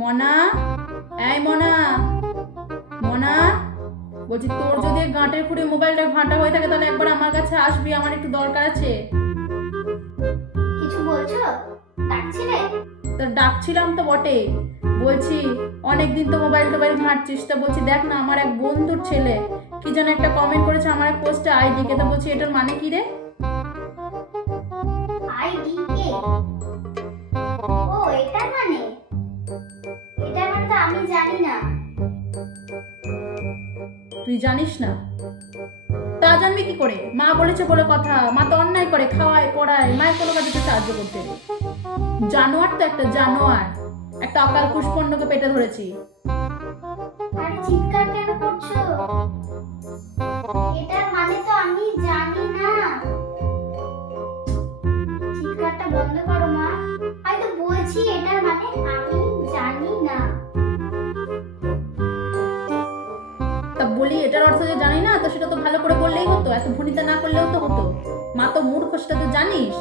মনা, এই মনা, মনা, বলছি তোর যদি গাঁটের খুঁড়ে মোবাইলটা ঘাঁটা হয়ে থাকে তাহলে একবার আমার কাছে আসবি, আমার একটু দরকার আছে। কিছু বলছো? ডাকছিলে? তা ডাকছিলাম তো বটে। বলছি অনেকদিন তো মোবাইল টোবাইল ঘাঁটছিস, তা বলছি দেখ না আমার এক বন্ধুর ছেলে কি যেন একটা কমেন্ট করেছে আমার এক পোস্টে আইডি কে, তো বলছি এটার মানে কি রে? আইডিকে? ও, এটা মানে তো আমি জানি না। তুই জানিস না? তা জানবি কি করে? মা বলেছে বলে কথা, মা তো অন্যায় করে, খাওয়ায় পড়ায়, মায়ের কোনো কাজে তো সাহায্য করতে নেই। জানোয়ার তো একটা জানোয়ার, একটা অকাল কুষ্পন্ডকে পেটে ধরেছি। আরে চিৎকার কেন করছো? এটার মানে তো আমি জানি না। চিৎকারটা বন্ধ করো মা। আমি তো বলছি এটার মানে আমি জানি না। তা বলি এটার অর্থ যে জানি না, তো সেটা তো ভালো করে বললেই হতো, এত ভনিতা না করলেও তো হতো। মা তো মূর্খ, সেটা তো জানিস।